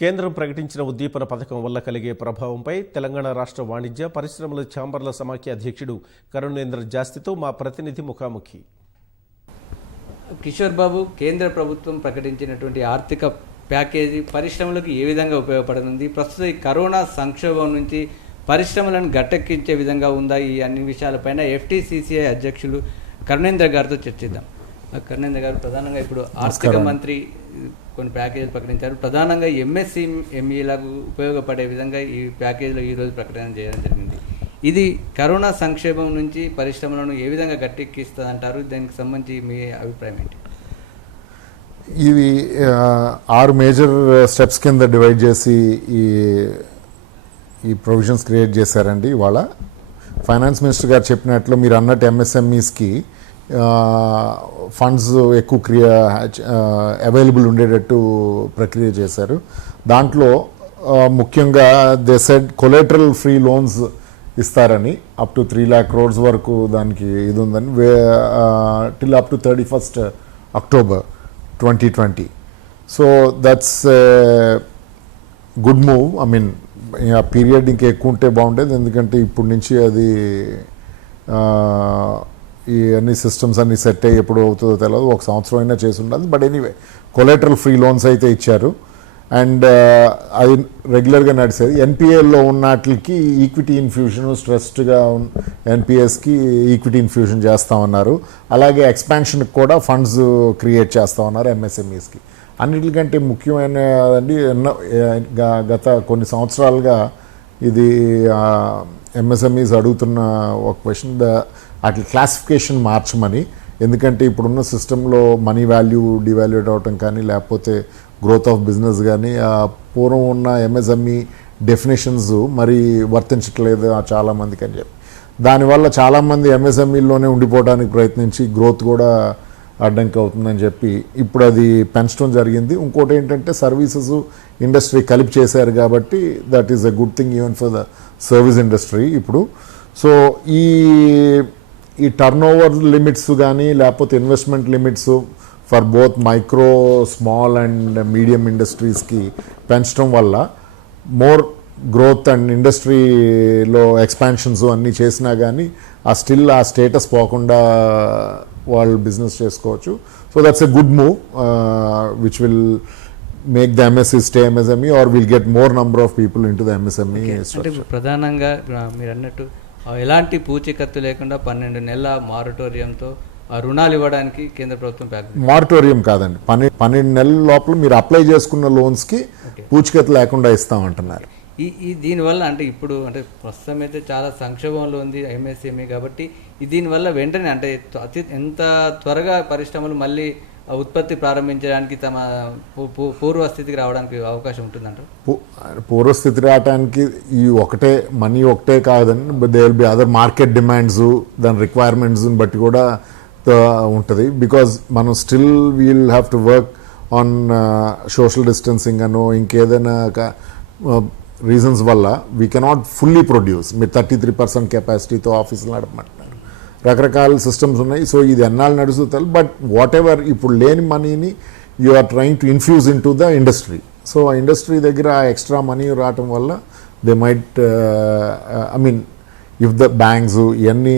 కేంద్రం ప్రకటించిన ఉద్దీపన పథకం వల్ల కలిగే ప్రభావంపై తెలంగాణ రాష్ట్ర వాణిజ్య పరిశ్రమల ఛాంబర్ల సమాఖ్య అధ్యక్షుడు కరుణేంద్ర జాస్తితో మా ప్రతినిధి ముఖాముఖి. కిషోర్ బాబు, కేంద్ర ప్రభుత్వం ప్రకటించినటువంటి ఆర్థిక ప్యాకేజీ పరిశ్రమలకు ఏ విధంగా ఉపయోగపడుతుంది? ప్రస్తుతం ఈ కరోనా సంక్షోభం నుంచి పరిశ్రమలను గట్టెక్కించే విధంగా ఉందా? ఈ అన్ని విషయాలపైన FTCCI అధ్యక్షులు కరుణేంద్ర గారితో చర్చిద్దాం. కరుణేంద్ర గారు, ప్రధానంగా ఇప్పుడు ఆర్థిక మంత్రి కొన్ని ప్యాకేజీలు ప్రకటించారు. ప్రధానంగా MSMEలకు ఉపయోగపడే విధంగా ఈ ప్యాకేజీలో ఈరోజు ప్రకటన చేయడం జరిగింది. ఇది కరోనా సంక్షేమం నుంచి పరిశ్రమలను ఏ విధంగా గట్టెక్కిస్తుంది అంటారు? దానికి సంబంధించి మీ అభిప్రాయం ఏంటి? ఇది 6 మేజర్ స్టెప్స్ కింద డివైడ్ చేసి ఈ ప్రొవిజన్స్ క్రియేట్ చేశారండి. ఇవాళ ఫైనాన్స్ మినిస్టర్ గారు చెప్పినట్లు మీరు అన్నట్టు MSMEస్కి ఫండ్స్ ఎక్కువ అవైలబుల్ ఉండేటట్టు ప్రక్రియ చేశారు. దాంట్లో ముఖ్యంగా they said collateral free loans ఇస్తారని అప్ టు 3 lakh crores వరకు దానికి ఇది ఉందని till up to 31st October 2020. So that's good move. I mean ఆ పీరియడ్ ఇంకా ఎక్కువ ఉంటే బాగుండేది, ఎందుకంటే ఇప్పటి నుంచి అది ఈ అన్ని సిస్టమ్స్ అన్ని సెట్ అయ్యి ఎప్పుడు అవుతుందో తెలియదు, 1 సంవత్సరం అయినా చేసి ఉండాలి. But anyway collateral free loans అయితే ఇచ్చారు. అండ్ అది రెగ్యులర్గా నడిచేది. NPAలో ఉన్న వాటికి ఈక్విటీ ఇన్ఫ్యూషన్, స్ట్రెస్డ్గా NPAస్కి ఈక్విటీ ఇన్ఫ్యూషన్ చేస్తామన్నారు. అలాగే ఎక్స్పాన్షన్కి కూడా ఫండ్స్ క్రియేట్ చేస్తామన్నారు MSMEస్కి. అన్నిటికంటే ముఖ్యమైనదండి, గత కొన్ని సంవత్సరాలుగా ఇది MSMEs అడుగుతున్న ఒక క్వశ్చన్, అట్లా క్లాసిఫికేషన్ మార్చమని. ఎందుకంటే ఇప్పుడున్న సిస్టంలో మనీ వాల్యూ డివాల్యూట్ అవటం కానీ, లేకపోతే గ్రోత్ ఆఫ్ బిజినెస్ కానీ, పూర్వం ఉన్న MSME డెఫినేషన్స్ మరి వర్తించట్లేదు చాలామందికి అని చెప్పి, దానివల్ల చాలామంది MSMEలోనే ఉండిపోవడానికి ప్రయత్నించి గ్రోత్ కూడా అడ్డంకి అవుతుందని చెప్పి ఇప్పుడు అది పెంచడం జరిగింది. ఇంకోటి ఏంటంటే సర్వీసెస్ ఇండస్ట్రీ కలిపి చేశారు కాబట్టి that is a good thing even for the service industry ఇప్పుడు. సో ఈ టర్న్ ఓవర్ లిమిట్స్ కానీ, లేకపోతే investment limits for both micro, small and medium ఇండస్ట్రీస్కి పెంచడం వల్ల మోర్ గ్రోత్ అండ్ ఇండస్ట్రీలో ఎక్స్పాన్షన్స్ అన్నీ చేసినా కానీ ఆ స్టేటస్ పోకుండా వాళ్ళు బిజినెస్ చేసుకోవచ్చు. So that's a good move which will make the MSE stay MSME or we'll get more number of people into the MSME structure. అంటే ప్రధానంగా మీరు అన్నట్టు ఎలాంటి పూచీకత్తు లేకుండా 12 నెలల మారటోరియంతో రుణాలు ఇవ్వడానికి కేంద్ర ప్రభుత్వం మారటోరియం కాదండి, 12 నెలల లోపల మీరు అప్లై చేసుకున్న లోన్స్కి పూచీకత్తు లేకుండా ఇస్తామంటున్నారు. దీనివల్ల అంటే ఇప్పుడు అంటే ప్రస్తుతం అయితే చాలా సంక్షోభంలో ఉంది MSME కాబట్టి దీనివల్ల వెంటనే అంటే ఎంత త్వరగా పరిశ్రమలు మళ్ళీ ఉత్పత్తి ప్రారంభించడానికి తమ పూర్వస్థితికి రావడానికి అవకాశం ఉంటుందంట. పూర్వస్థితి రావడానికి ఈ మనీ ఒకటే కాదండి, they will be other market demands, దాని రిక్వైర్మెంట్స్ని బట్టి కూడా ఉంటుంది. బికాజ్ మనం still we'll have to work on social distancing అనో ఇంకేదైనా రీజన్స్ వల్ల వీ కెనాట్ ఫుల్లీ ప్రొడ్యూస్. మీరు 33% కెపాసిటీతో ఆఫీసులు నడపమంటున్నారు, రకరకాల సిస్టమ్స్ ఉన్నాయి. సో ఇది ఎన్నాళ్ళు నడుస్తుంది. బట్ వాట్ ఎవర్ ఇప్పుడు లేని మనీని you are trying to infuse into the industry. So ఆ ఇండస్ట్రీ దగ్గర ఎక్స్ట్రా మనీ రావటం వల్ల they might I mean if the banks ఇవన్నీ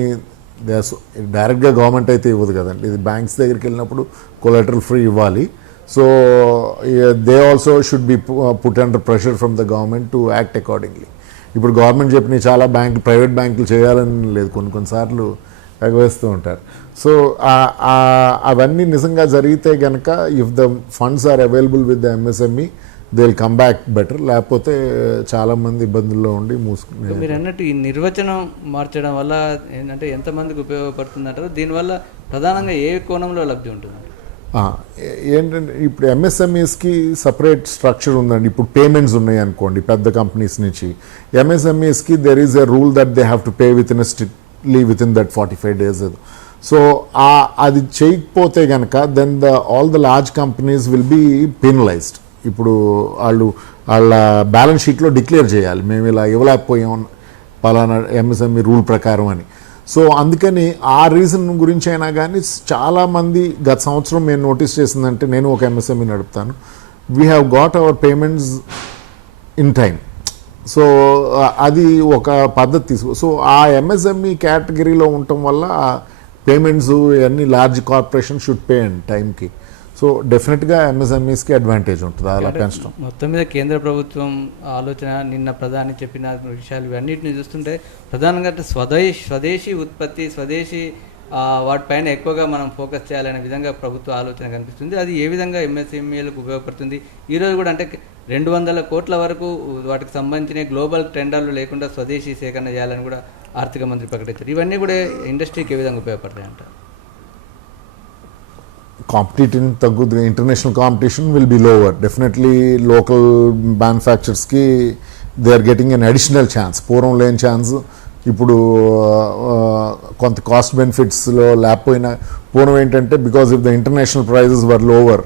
డైరెక్ట్గా గవర్నమెంట్ అయితే ఇవ్వదు కదండి, ఇది బ్యాంక్స్ దగ్గరికి వెళ్ళినప్పుడు కొలాటరల్ ఫ్రీ ఇవ్వాలి. So they also should be put under pressure from the government to act accordingly. ఇప్పుడు గవర్నమెంట్ చెప్పిన చాలా ప్రైవేట్ బ్యాంకులు చేయాలని లేదు, కొన్నిసార్లు ఎగవేస్తూ ఉంటారు. సో అవన్నీ నిజంగా జరిగితే కనుక if the funds are available with the MSME they will come back better. లేకపోతే చాలామంది ఇబ్బందుల్లో ఉండి మూసుకుని. మీరు అన్నట్టు ఈ నిర్వచనం మార్చడం వల్ల ఏంటంటే ఎంతమందికి ఉపయోగపడుతుంది అంటారు? దీనివల్ల ప్రధానంగా ఏ కోణంలో లబ్ధి ఉంటుంది? ఏంటంటే ఇప్పుడు MSMEస్కి సపరేట్ స్ట్రక్చర్ ఉందండి. ఇప్పుడు పేమెంట్స్ ఉన్నాయి అనుకోండి పెద్ద కంపెనీస్ నుంచి, MSMEస్కి there is a rule that they have to pay within that 45 days. So అది చేయకపోతే కనుక then all the large companies will be penalised. ఇప్పుడు వాళ్ళ బ్యాలెన్స్ షీట్లో డిక్లేర్ చేయాలి, మేము ఇలా ఇవ్వలేకపోయాం పలానా MSME రూల్ ప్రకారం అని. సో అందుకని ఆ రీజన్ గురించి అయినా కానీ చాలామంది గత సంవత్సరం నేను నోటీస్ చేసిందంటే, నేను ఒక MSME నడుపుతాను, we have got our payments in time. So అది ఒక పద్ధతి తీసుకో. సో ఆ ఎంఎస్ఎంఈ కేటగిరీలో ఉండటం వల్ల పేమెంట్స్ ఇవన్నీ large corporation should pay and టైంకి. సో డెఫినెట్గా ఎంఎస్ఎంఈస్కి అడ్వాంటేజ్ ఉంటుంది అలా పెంచడం. మొత్తం మీద కేంద్ర ప్రభుత్వం ఆలోచన, నిన్న ప్రధాని చెప్పిన విషయాలు ఇవన్నిటిని చూస్తుంటే ప్రధానంగా అంటే స్వదేశీ ఉత్పత్తి, స్వదేశీ వాటిపైన ఎక్కువగా మనం ఫోకస్ చేయాలనే విధంగా ప్రభుత్వ ఆలోచన కనిపిస్తుంది. అది ఏ విధంగా ఎంఎస్ఎంఈలకు ఉపయోగపడుతుంది? ఈరోజు కూడా అంటే 200 కోట్ల వరకు వాటికి సంబంధించిన గ్లోబల్ టెండర్లు లేకుండా స్వదేశీ సేకరణ చేయాలని కూడా ఆర్థిక మంత్రి ప్రకటించారు. ఇవన్నీ కూడా ఇండస్ట్రీకి ఏ విధంగా ఉపయోగపడతాయంట? కాంపిటీటివ్ తగ్గుద్ది, international competition will be lower. Definitely local మ్యానుఫ్యాక్చర్స్కి they are getting an additional chance. పూర్వం లేని ఛాన్స్ ఇప్పుడు కొంత కాస్ట్ బెనిఫిట్స్లో లేకపోయినా, పూర్వం ఏంటంటే because if the international prices were lower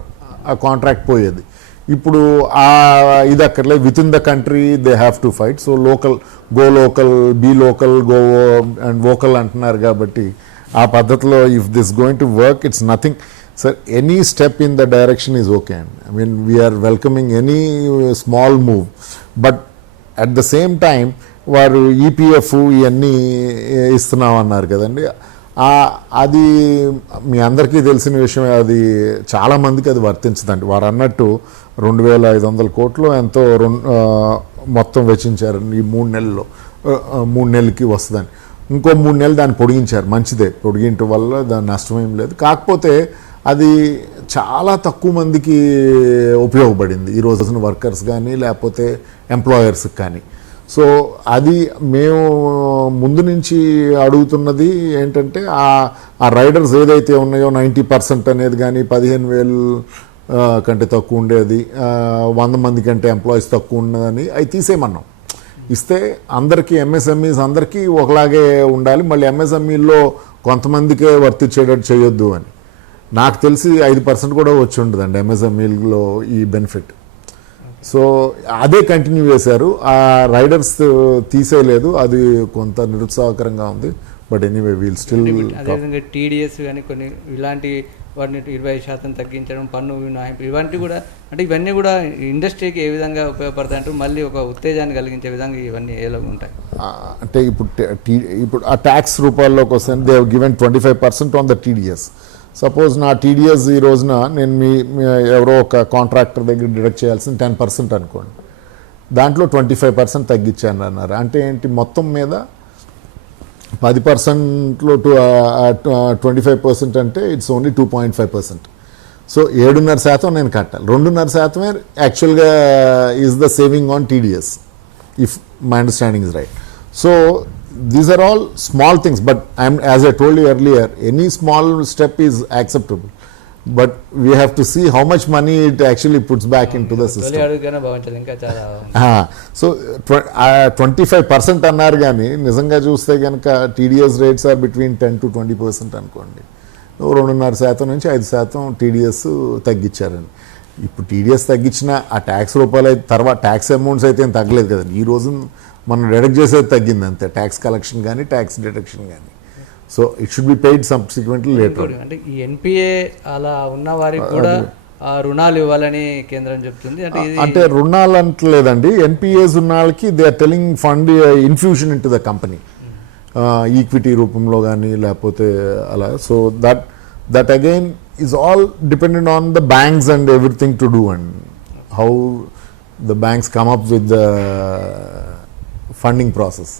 ఆ కాంట్రాక్ట్ పోయేది. ఇప్పుడు ఇది అక్కర్లేదు, within the country they have to fight. So local, go local, be local, go and vocal అంటున్నారు కాబట్టి ఆ పద్ధతిలో if this going to work, it's nothing. Sir any step in the direction is okay and I mean we're welcoming any small move. But at the same time వారు EPF ఇవన్నీ ఇస్తున్నామన్నారు కదండి, అది మీ అందరికీ తెలిసిన విషయం. అది చాలామందికి అది వర్తించదండి. వారు అన్నట్టు 2500 కోట్లు ఎంతో మొత్తం వెచ్చించారు ఈ 3 నెలల్లో. 3 నెలలకి వస్తుందని ఇంకో 3 నెలలు దాన్ని పొడిగించారు. మంచిదే, పొడిగించడం వల్ల దాని నష్టం ఏం లేదు. కాకపోతే అది చాలా తక్కువ మందికి ఉపయోగపడింది ఈ రోజున, వర్కర్స్ కానీ లేకపోతే ఎంప్లాయర్స్కి కానీ. సో అది మేము ముందు నుంచి అడుగుతున్నది ఏంటంటే ఆ రైడర్స్ ఏదైతే ఉన్నాయో 90% అనేది కానీ, 15,000 కంటే తక్కువ ఉండేది, 100 మంది కంటే ఎంప్లాయీస్ తక్కువ ఉన్నదని అవి తీసేయమన్నాం. ఇస్తే అందరికీ, ఎంఎస్ఎంఈస్ అందరికీ ఒకలాగే ఉండాలి. మళ్ళీ ఎంఎస్ఎంఈల్లో కొంతమందికే వర్తించేటట్టు చేయొద్దు అని. నాకు తెలిసి 5% కూడా వచ్చి ఉండదండి ఎంఎస్ఎంఈలో ఈ బెనిఫిట్. సో అదే కంటిన్యూ చేశారు, ఆ రైడర్స్ తీసేయలేదు. అది కొంత నిరుత్సాహకరంగా ఉంది. But anyway we'll still. అదేవిధంగా టీడీఎస్ కానీ కొన్ని ఇలాంటి వాటిని 20% తగ్గించడం, పన్ను మినహాయింపు, ఇవన్నీ కూడా అంటే ఇవన్నీ కూడా ఇండస్ట్రీకి ఏ విధంగా ఉపయోగపడతాయి అంటూ మళ్ళీ ఒక ఉత్తేజాన్ని కలిగించే విధంగా ఇవన్నీ ఎలా ఉంటాయి? అంటే ఇప్పుడు ఆ ట్యాక్స్ రూపాల్లోకి వస్తే they have given 25% on the TDS. Suppose నా టీడీఎస్ ఈ రోజున నేను మీ ఎవరో ఒక కాంట్రాక్టర్ దగ్గర డిడక్ట్ చేయాల్సింది 10% అనుకోండి, దాంట్లో 25% తగ్గించాను అన్నారు. అంటే ఏంటి, మొత్తం మీద 10%లో 25% అంటే ఇట్స్ ఓన్లీ 2.5%. సో 7.5% నేను కట్టాలి. 2.5% యాక్చువల్గా is the saving on TDS, if my understanding is right. So these are all small things, but as I told you earlier, any small step is acceptable, but we have to see how much money it actually puts back into the system. So 25% అన్నారు కానీ నిజంగా చూస్తే కనుక TDS rates are between 10 to 20% అనుకోండి. 2.5% నుంచి 5% TDS తగ్గించారండి. ఇప్పుడు TDS తగ్గించిన ఆ ట్యాక్స్ రూపాయలు అయితే తర్వాత ట్యాక్స్ అమౌంట్స్ అయితే ఏం తగ్గలేదు కదండి. ఈ రోజు మనం డిడక్ట్ చేసేది తగ్గింది అంతే, ట్యాక్స్ కలెక్షన్ కానీ ట్యాక్స్ డిడక్షన్ కానీ. So it should be paid subsequently later. అంటే ఈ ఎన్పిఏ అలా ఉన్న వారికి కూడా రుణాలు ఇవ్వాలని కేంద్రం చెప్తుంది. అంటే రుణాలు అంటలేదండి, ఎన్పిఏస్ ఉన్న వాళ్ళకి they are telling fund infusion into the company, equity రూపంలో కానీ లేకపోతే అలా. So that again is all dependent on the banks and everything to do and how the banks come up with the funding process.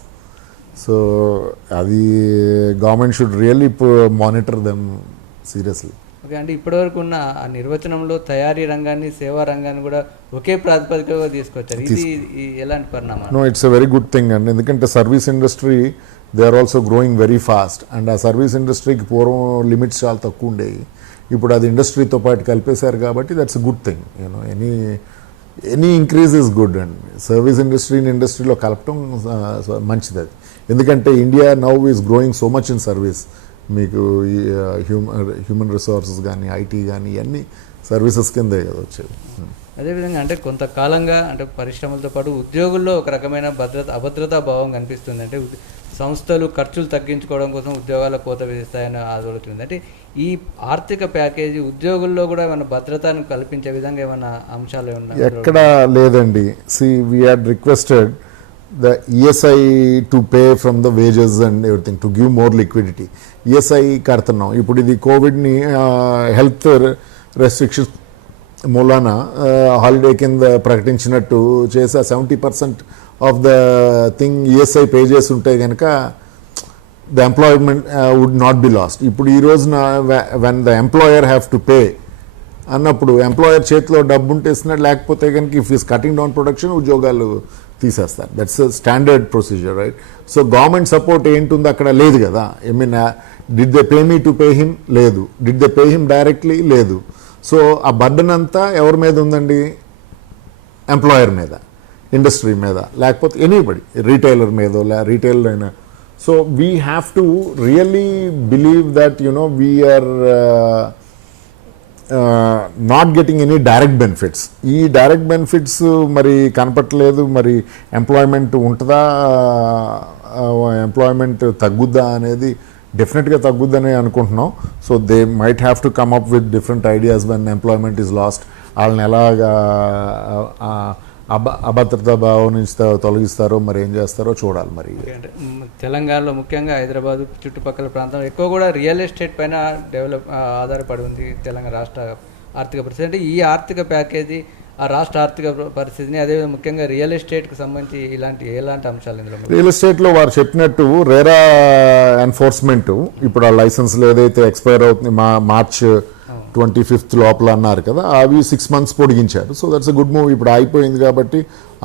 So అది government should really monitor them seriously. Okay, అంటే ఇప్పటివరకు ఉన్న ఆ నిర్వచనంలో తయారీ రంగాన్ని, సేవా రంగాన్ని కూడా ఒకే ప్రాతిపదికగా తీసుకొచ్చారు. ఇది ఎలాంటి పరిణామం? No, it's a very good thing అండి. ఎందుకంటే service industry they are also growing very fast. And ఆ సర్వీస్ ఇండస్ట్రీకి పూర్వం లిమిట్స్ చాలా తక్కువ ఉండేవి, ఇప్పుడు అది ఇండస్ట్రీతో పాటు కలిపేశారు కాబట్టి that's a good thing. You know any increase is good and service ఇండస్ట్రీలో కలపటం మంచిది అది. ఎందుకంటే India now is growing so much in service. మీకు హ్యూమన్ రిసోర్సెస్ కానీ ఐటీ కానీ ఇవన్నీ సర్వీసెస్ కిందే కదా వచ్చేది. అదేవిధంగా అంటే కొంతకాలంగా అంటే పరిశ్రమలతో పాటు ఉద్యోగుల్లో ఒక రకమైన అభద్రతా భావం కనిపిస్తుంది. అంటే సంస్థలు ఖర్చులు తగ్గించుకోవడం కోసం ఉద్యోగాల కోత విధిస్తాయని ఆదోడుతుంది. అంటే ఈ ఆర్థిక ప్యాకేజీ ఉద్యోగుల్లో కూడా ఏమైనా భద్రతను కల్పించే విధంగా ఏమైనా అంశాలు ఏమన్నా ఎక్కడ లేదండి. We had requested the ESI to pay from the wages and everything to give more liquidity. ESI కడుతున్నాం. ఇప్పుడు ఇది కోవిడ్ని హెల్త్ రెస్ట్రిక్షన్స్ మూలాన హాలిడే కింద ప్రకటించినట్టు చేసే 70% of the thing ESI pay చేసి ఉంటే కనుక the employment would not be lost. ఇప్పుడు ఈ రోజున when the employer have to pay అన్నప్పుడు ఎంప్లాయర్ చేతిలో డబ్బు ఉంటేసినట్టు, లేకపోతే కనుక if is cutting down production ఉద్యోగాలు తీసేస్తారు. That's standard procedure, right? So government support ఏంటుంది అక్కడ? లేదు కదా. I mean did they pay me to pay him? లేదు. Did they pay him directly? లేదు. సో ఆ బర్డన్ అంతా ఎవరి మీద ఉందండి? ఎంప్లాయర్ మీద, ఇండస్ట్రీ మీద, లేకపోతే ఎనీబడి, రీటైలర్ మీదో రీటైలర్ అయినా. So we have to really believe that we are not getting any direct benefits. ఈ డైరెక్ట్ బెనిఫిట్స్ మరి కనపట్లేదు. మరి ఎంప్లాయ్మెంట్ ఉంటుందా, ఎంప్లాయ్మెంట్ తగ్గుద్దా అనేది డెఫినెట్గా తగ్గుద్దని అనుకుంటున్నాం. So they might have to come up with different ideas when employment is lost. వాళ్ళని ఎలాగా అభద్రతా భావం నుంచి తొలగిస్తారో మరి ఏం చేస్తారో చూడాలి. మరి తెలంగాణలో ముఖ్యంగా హైదరాబాద్ చుట్టుపక్కల ప్రాంతం ఎక్కువ కూడా రియల్ ఎస్టేట్ పైన ఆధారపడి ఉంది తెలంగాణ రాష్ట్ర ఆర్థిక పరిస్థితి. అంటే ఈ ఆర్థిక ప్యాకేజీ ఆ రాష్ట్ర ఆర్థిక పరిస్థితిని, అదే ముఖ్యంగా రియల్ ఎస్టేట్కి సంబంధించి ఎలాంటి అంశాలు ఇందులో? రియల్ ఎస్టేట్లో వారు చెప్పినట్టు రేరా ఎన్ఫోర్స్మెంట్, ఇప్పుడు ఆ లైసెన్స్లు ఏదైతే ఎక్స్పైర్ అవుతుంది మార్చ్ 25th లోపల అన్నారు కదా, అవి 6 months పొడిగించారు. So that's a good move. ఇప్పుడు అయిపోయింది కాబట్టి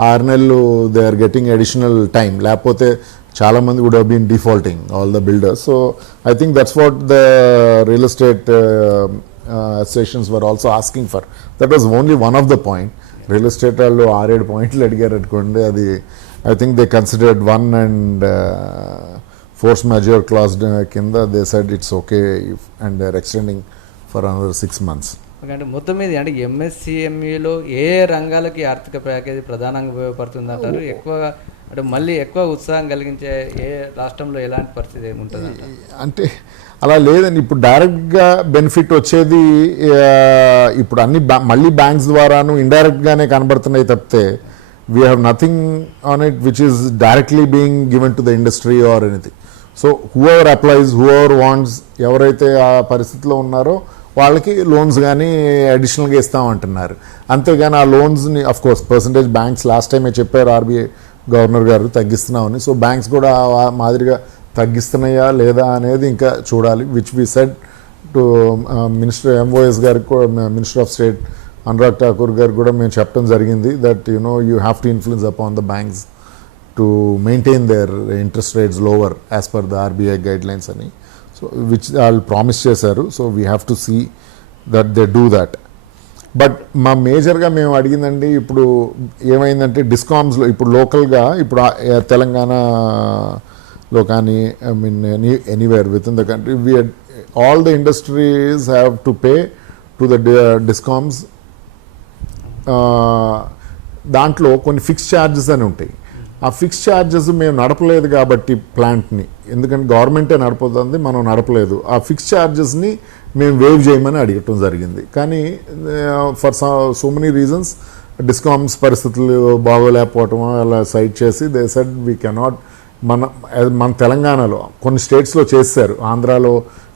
6 నెలలు they are getting additional time. లేకపోతే చాలామంది would have been defaulting, all the builders. So I think that's what the real estate associations were also asking for. That was only one of the point. Real estate వాళ్ళు 6-7 పాయింట్లు అడిగారు అనుకోండి. అది I think they considered one and force majeure clause కింద they said it's okay and they are extending for another 6 months. అంటే మొత్తం మీద అంటే ఎంఎస్సిఎంఈలో ఏ రంగాలకి ఆర్థిక ప్యాకేజీ ప్రధానంగా ఉపయోగపడుతుంది అంటారు? ఎక్కువగా అంటే మళ్ళీ ఎక్కువ ఉత్సాహం కలిగించే ఏ రాష్ట్రంలో ఎలాంటి పరిస్థితి ఏముంటుంది అంటే అలా లేదండి. ఇప్పుడు డైరెక్ట్గా బెనిఫిట్ వచ్చేది ఇప్పుడు అన్ని మళ్ళీ బ్యాంక్స్ ద్వారాను ఇండైరెక్ట్గానే కనబడుతున్నాయి తప్పితే we have nothing on it which is directly being given to the industry or anything. So whoever applies, whoever wants, ఎవరైతే ఆ పరిస్థితిలో ఉన్నారో వాళ్ళకి లోన్స్ కానీ అడిషనల్గా ఇస్తామంటున్నారు. అంతేగాని ఆ లోన్స్ని అఫ్కోర్స్ పర్సంటేజ్ బ్యాంక్స్ లాస్ట్ టైమే చెప్పారు ఆర్బీఐ గవర్నర్ గారు తగ్గిస్తున్నామని. సో బ్యాంక్స్ కూడా ఆ మాదిరిగా తగ్గిస్తున్నాయా లేదా అనేది ఇంకా చూడాలి. Which we said to minister MOS గారికి, minister of state Anurag Thakur గారు కూడా మేము చెప్పడం జరిగింది that you have to influence upon the banks to maintain their interest rates lower as per the RBI guidelines అని. సో విచ్ వాళ్ళు ప్రామిస్ చేశారు. So we have to see that they do that. But మా మేజర్గా మేము అడిగిందండి, ఇప్పుడు ఏమైందంటే డిస్కామ్స్లో ఇప్పుడు లోకల్గా ఇప్పుడు తెలంగాణలో కానీ I mean anywhere with in the country all the industries have to pay to the discoms. దాంట్లో కొన్ని ఫిక్స్ ఛార్జెస్ అని ఉంటాయి. ఆ ఫిక్స్ ఛార్జెస్ మేము నడపలేదు కాబట్టి ప్లాంట్ని, ఎందుకంటే గవర్నమెంటే నడపదండి, మనం నడపలేదు. ఆ ఫిక్స్ ఛార్జెస్ని మేము వేవ్ చేయమని అడగటం జరిగింది. కానీ for so many reasons discoms పరిస్థితులు బాగోలేకపోవటం అలా సైడ్ చేసి దే సెడ్ వీ కెనాట్. మన తెలంగాణలో కొన్ని స్టేట్స్లో చేశారు, ఆంధ్రాలో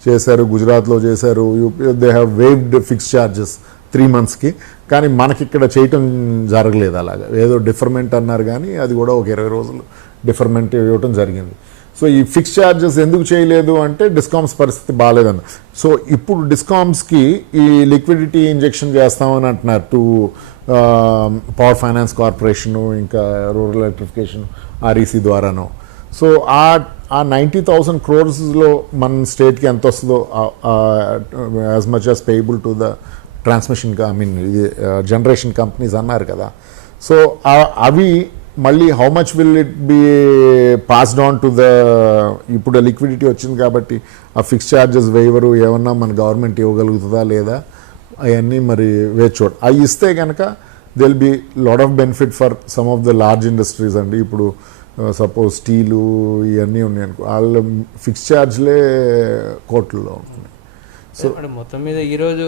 చేశారు, గుజరాత్లో చేశారు, UP they have waived fix charges 3 monthsకి. కానీ మనకి ఇక్కడ చేయటం జరగలేదు. అలాగా ఏదో డిఫర్మెంట్ అన్నారు కానీ అది కూడా ఒక 20 రోజులు డిఫర్మెంట్ ఇవ్వటం జరిగింది. సో ఈ ఫిక్స్ ఛార్జెస్ ఎందుకు చేయలేదు అంటే డిస్కామ్స్ పరిస్థితి బాగాలేదన్న. సో ఇప్పుడు డిస్కామ్స్కి ఈ లిక్విడిటీ ఇంజెక్షన్ చేస్తామని అంటున్నారు టు పవర్ ఫైనాన్స్ కార్పొరేషను, ఇంకా రూరల్ ఎలక్ట్రిఫికేషన్ ఆర్ఈసీ ద్వారాను. సో ఆ 90,000 crores మన స్టేట్కి ఎంత వస్తుందో as much as payable to the transmission generation companies అన్నారు కదా. సో అవి మళ్ళీ how much will it be passed on to the, ఇప్పుడు లిక్విడిటీ వచ్చింది కాబట్టి ఆ ఫిక్స్ ఛార్జెస్ వేయవరు ఏమన్నా మన గవర్నమెంట్ ఇవ్వగలుగుతుందా లేదా అవన్నీ మరి వేచి చూడ. అవి ఇస్తే కనుక it'll be lot of benefit for some of the large industries అండి. ఇప్పుడు సపోజ్ స్టీలు ఇవన్నీ ఉన్నాయి అనుకో, వాళ్ళ ఫిక్స్ ఛార్జ్లే కోట్లలో ఉంటున్నాయి. సో మొత్తం మీద ఈరోజు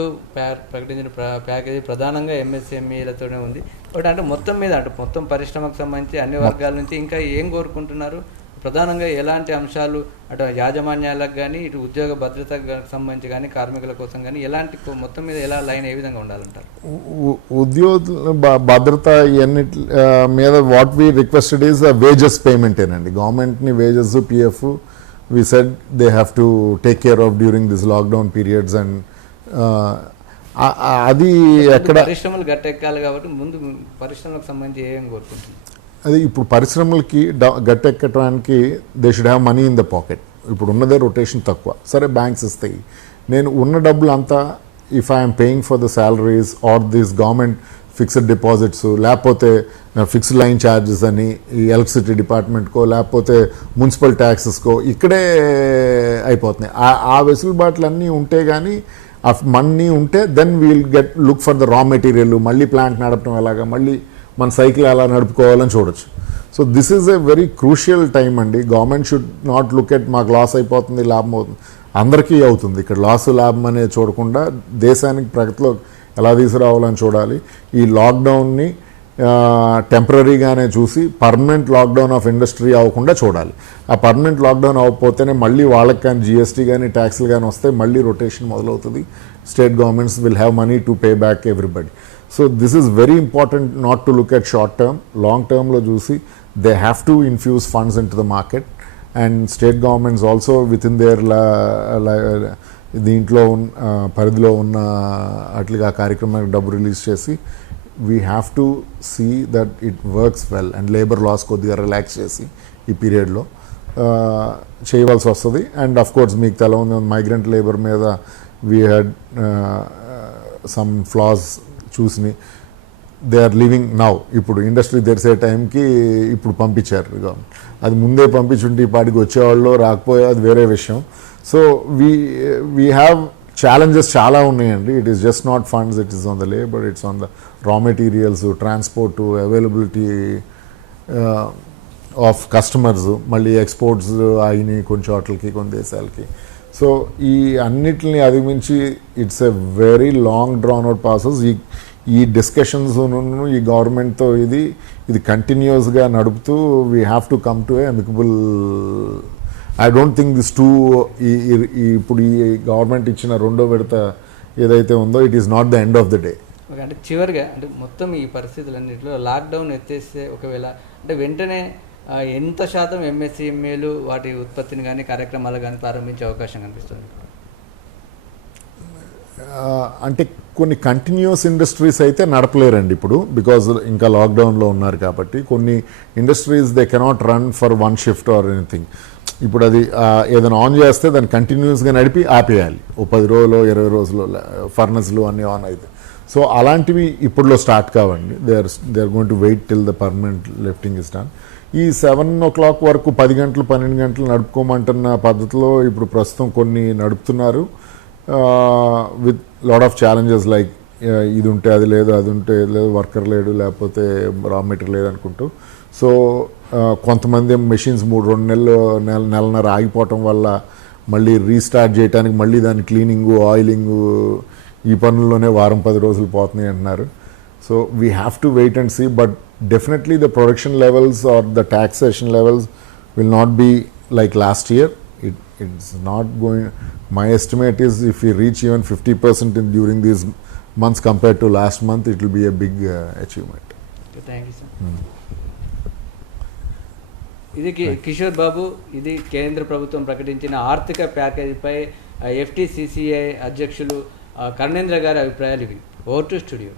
ప్రకటించిన ప్యాకేజీ ప్రధానంగా ఎంఎస్ఎంఈలతోనే ఉంది. ఒకటి అంటే మొత్తం మీద అంటే మొత్తం పరిశ్రమకు సంబంధించి అన్ని వర్గాల నుంచి ఇంకా ఏం కోరుకుంటున్నారు? ప్రధానంగా ఎలాంటి అంశాలు అటు యాజమాన్యాలకు కానీ ఇటు ఉద్యోగ భద్రతకు సంబంధించి కానీ కార్మికుల కోసం కానీ ఎలాంటి మొత్తం మీద ఎలా లైన్ ఏ విధంగా ఉండాలంటారు? ఉద్యోగుల భద్రత ఇవన్నీ మీద what we requested is wages పేమెంటేనండి. గవర్నమెంట్ని wages PF we said they have to take care of during this lockdown periods and అది ఎక్కడ పరిశ్రమలు గట్టెక్కాలి కాబట్టి ముందు పరిశ్రమలకు సంబంధించి ఏం కోరుకుంటుంది? అది ఇప్పుడు పరిశ్రమలకి గట్టెక్కడానికి they should have money in the pocket. ఇప్పుడు ఉన్నదే రొటేషన్ తక్కువ, సరే బ్యాంక్స్ ఇస్తాయి. నేను ఉన్న డబ్బులు అంతా if I'm paying for the salaries or this government fixed deposits, లేకపోతే ఫిక్స్డ్ లైన్ ఛార్జెస్ అని ఈ ఎలక్ట్రిసిటీ డిపార్ట్మెంట్కో లేకపోతే మున్సిపల్ ట్యాక్సెస్కో ఇక్కడే అయిపోతున్నాయి. ఆ వెసులుబాట్లు అన్నీ ఉంటే కానీ ఆ మనీ ఉంటే then we'll look for the raw material, మళ్ళీ ప్లాంట్ నడపడం ఎలాగా, మళ్ళీ మన సైకిల్ ఎలా నడుపుకోవాలని చూడొచ్చు. So this is a very crucial time అండి. Government should not look at మాకు లాస్ అయిపోతుంది లాభం అవుతుంది, అందరికీ అవుతుంది. ఇక్కడ లాస్ లాభం అనేది చూడకుండా దేశానికి ప్రగతిలో ఎలా తీసుకురావాలని చూడాలి. ఈ లాక్డౌన్ని టెంపరీగానే చూసి పర్మనెంట్ లాక్డౌన్ ఆఫ్ ఇండస్ట్రీ అవ్వకుండా చూడాలి. ఆ పర్మనెంట్ లాక్డౌన్ అవ్వకపోతేనే మళ్ళీ వాళ్ళకి కానీ జిఎస్టీ కానీ ట్యాక్స్లు కానీ వస్తే మళ్ళీ రొటేషన్ మొదలవుతుంది. State governments will have money to pay back everybody. So this is very important not to look at short term. Long టర్మ్లో చూసి they have to infuse funds into the market and state governments also within there దీంట్లో పరిధిలో ఉన్న అట్లుగా కార్యక్రమానికి డబ్బు release చేసి we have to see that it works well and labour laws కొద్దిగా రిలాక్స్ చేసి ఈ పీరియడ్లో చేయవలసి వస్తుంది. అండ్ అఫ్ కోర్స్ మీకు తెల ఉంది మైగ్రెంట్ లేబర్ మీద వీ హ్యాడ్ సమ్ ఫ్లాస్ చూసి దే ఆర్ లివింగ్ నౌ. ఇప్పుడు ఇండస్ట్రీ తెరిసే టైంకి ఇప్పుడు పంపించారు గవర్నమెంట్. అది ముందే పంపించుంటే ఈ పాటికి వచ్చేవాళ్ళు రాకపోయే అది వేరే విషయం. సో వీ హ్యావ్ ఛాలెంజెస్ చాలా ఉన్నాయండి. It is just not funds, it is on the labour, it's on the raw materials, transport, availability of customers, మళ్ళీ ఎక్స్పోర్ట్స్ అయినాయి కొన్ని చోట్లకి కొన్ని దేశాలకి. సో ఈ అన్నిటిని అధిగమించి it's a very long drawn out process. ఈ డిస్కషన్స్ ఈ గవర్నమెంట్తో ఇది కంటిన్యూస్గా నడుపుతూ we have to come to A amicable. I don't think this two ఇప్పుడు ఈ గవర్నమెంట్ ఇచ్చిన రెండో విడత ఏదైతే ఉందో it is not the end of the day. Okay, అంటే చివరిగా అంటే మొత్తం ఈ పరిస్థితులన్నింటిలో లాక్డౌన్ ఎత్తేస్తే ఒకవేళ అంటే వెంటనే ఎంత శాతం ఎంఎస్ఎంఈలు వాటి ఉత్పత్తిని కానీ కార్యక్రమాలు కానీ ప్రారంభించే అవకాశం కనిపిస్తుంది? అంటే కొన్ని కంటిన్యూస్ ఇండస్ట్రీస్ అయితే నడపలేరండి ఇప్పుడు, బికాజ్ ఇంకా లాక్డౌన్లో ఉన్నారు కాబట్టి. కొన్ని industries they cannot run for one shift or anything. ఇప్పుడు అది ఏదైనా ఆన్ చేస్తే దాన్ని కంటిన్యూస్గా నడిపి ఆపేయాలి. ఓ 10 రోజులు 20 రోజులు ఫర్నెస్లు అన్నీ ఆన్ అయితే. సో అలాంటివి ఇప్పుడులో స్టార్ట్ కావండి. They are going to wait till the permanent lifting is done. ఈ 7 o'clock వరకు 10 గంటలు 12 గంటలు నడుపుకోమంటున్న పద్ధతిలో ఇప్పుడు ప్రస్తుతం కొన్ని నడుపుతున్నారు with lot of challenges like ఇది ఉంటే అది లేదు, అది ఉంటే లేదు, వర్కర్ లేడు, లేకపోతే రా మెటీరియల్ లేదు అనుకుంటూ. సో కొంతమంది మెషిన్స్ 2 నెలన్నర ఆగిపోవటం వల్ల మళ్ళీ రీస్టార్ట్ చేయడానికి మళ్ళీ దాని క్లీనింగు, ఆయిలింగు, ఈ పనుల్లోనే 10 రోజులు పోతున్నాయి అంటున్నారు. So we have to wait and see, but definitely the production levels or the taxation levels will not be like last year. It's not going. My estimate is if we reach even 50% during these months compared to last month, it will be a big achievement. Thank you, sir. ఇది కిషోర్ బాబు, ఇది కేంద్ర ప్రభుత్వం ప్రకటించిన ఆర్థిక ప్యాకేజీపై FTCCI అధ్యక్షులు కరుణేంద్ర గారి అభిప్రాయాలు ఇవి. Over to studio.